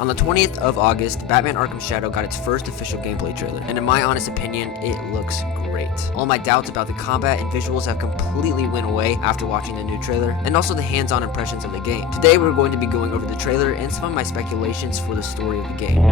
On the 20th of August, Batman Arkham Shadow got its first official gameplay trailer, and in my honest opinion, it looks great. All my doubts about the combat and visuals have completely went away after watching the new trailer, and also the hands-on impressions of the game. Today we're going to be going over the trailer and some of my speculations for the story of the game.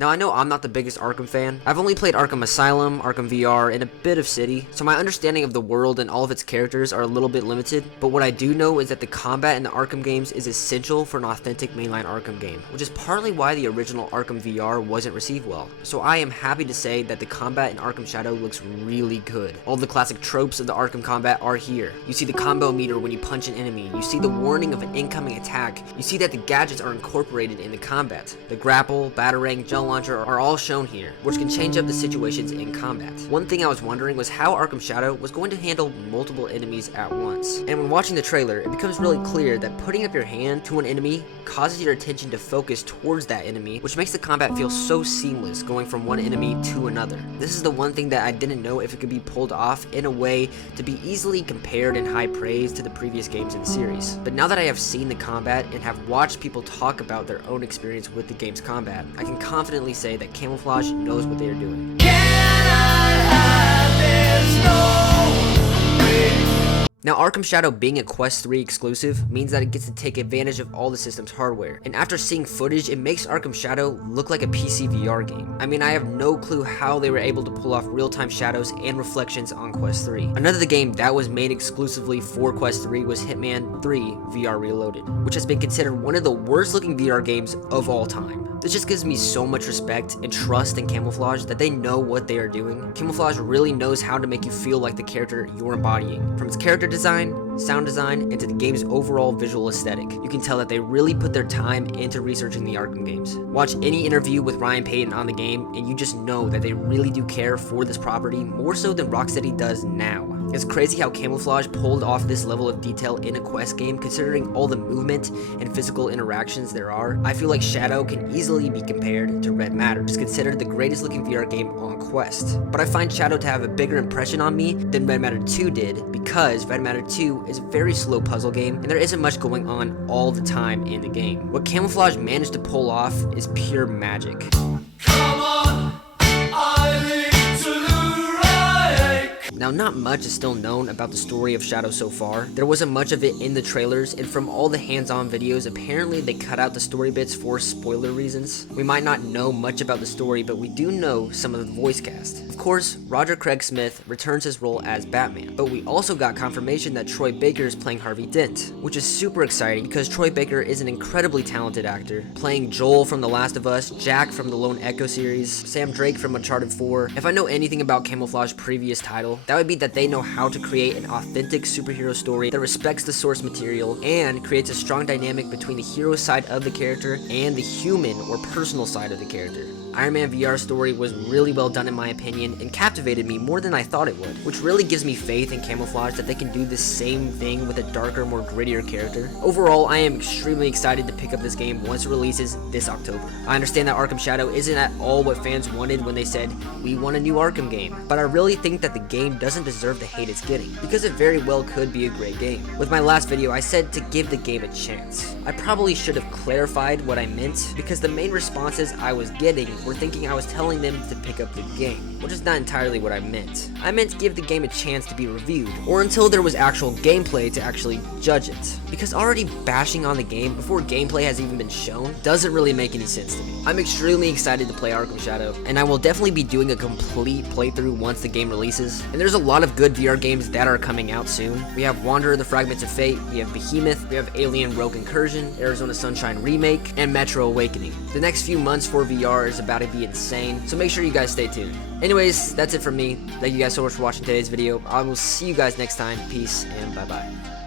Now I know I'm not the biggest Arkham fan. I've only played Arkham Asylum, Arkham VR, and a bit of City, so my understanding of the world and all of its characters are a little bit limited, but what I do know is that the combat in the Arkham games is essential for an authentic mainline Arkham game, which is partly why the original Arkham VR wasn't received well. So I am happy to say that the combat in Arkham Shadow looks really good. All the classic tropes of the Arkham combat are here. You see the combo meter when you punch an enemy, you see the warning of an incoming attack, you see that the gadgets are incorporated in the combat. The grapple, batarang, gel launcher are all shown here, which can change up the situations in combat. One thing I was wondering was how Arkham Shadow was going to handle multiple enemies at once. And when watching the trailer, it becomes really clear that putting up your hand to an enemy causes your attention to focus towards that enemy, which makes the combat feel so seamless going from one enemy to another. This is the one thing that I didn't know if it could be pulled off in a way to be easily compared and high praise to the previous games in the series. But now that I have seen the combat and have watched people talk about their own experience with the game's combat, I can confidently say that Camouflage knows what they are doing. Now, Arkham Shadow being a Quest 3 exclusive means that it gets to take advantage of all the system's hardware, and after seeing footage, it makes Arkham Shadow look like a PC VR game. I mean, I have no clue how they were able to pull off real-time shadows and reflections on Quest 3. Another game that was made exclusively for Quest 3 was Hitman 3 VR Reloaded, which has been considered one of the worst-looking VR games of all time. This just gives me so much respect and trust in Camouflage that they know what they are doing. Camouflage really knows how to make you feel like the character you're embodying. From its character design, sound design, and to the game's overall visual aesthetic, you can tell that they really put their time into researching the Arkham games. Watch any interview with Ryan Payton on the game, and you just know that they really do care for this property more so than Rocksteady does now. It's crazy how Camouflage pulled off this level of detail in a Quest game, considering all the movement and physical interactions there are. I feel like Shadow can easily be compared to Red Matter, which is considered the greatest looking VR game on Quest. But I find Shadow to have a bigger impression on me than Red Matter 2 did, because Red Matter 2 is a very slow puzzle game, and there isn't much going on all the time in the game. What Camouflage managed to pull off is pure magic. Come on, Now, not much is still known about the story of Shadow so far. There wasn't much of it in the trailers, and from all the hands-on videos, apparently they cut out the story bits for spoiler reasons. We might not know much about the story, but we do know some of the voice cast. Of course, Roger Craig Smith returns his role as Batman, but we also got confirmation that Troy Baker is playing Harvey Dent, which is super exciting because Troy Baker is an incredibly talented actor, playing Joel from The Last of Us, Jack from the Lone Echo series, Sam Drake from Uncharted 4. If I know anything about Camouflage's previous title, that would be that they know how to create an authentic superhero story that respects the source material and creates a strong dynamic between the hero side of the character and the human or personal side of the character. Iron Man VR story was really well done in my opinion and captivated me more than I thought it would, which really gives me faith in Camouflage that they can do the same thing with a darker, more grittier character. Overall, I am extremely excited to pick up this game once it releases this October. I understand that Arkham Shadow isn't at all what fans wanted when they said, "We want a new Arkham game," but I really think that the game doesn't deserve the hate it's getting, because it very well could be a great game. With my last video, I said to give the game a chance. I probably should have clarified what I meant, because the main responses I was getting were thinking I was telling them to pick up the game, which is not entirely what I meant. I meant to give the game a chance to be reviewed, or until there was actual gameplay to actually judge it, because already bashing on the game before gameplay has even been shown doesn't really make any sense to me. I'm extremely excited to play Arkham Shadow, and I will definitely be doing a complete playthrough once the game releases, and there's a lot of good VR games that are coming out soon. We have Wanderer the Fragments of Fate, we have Behemoth, we have Alien Rogue Incursion, Arizona Sunshine Remake, and Metro Awakening. The next few months for VR is about to be insane, so make sure you guys stay tuned. Anyways, that's it from me. Thank you guys so much for watching today's video. I will see you guys next time. Peace and bye-bye.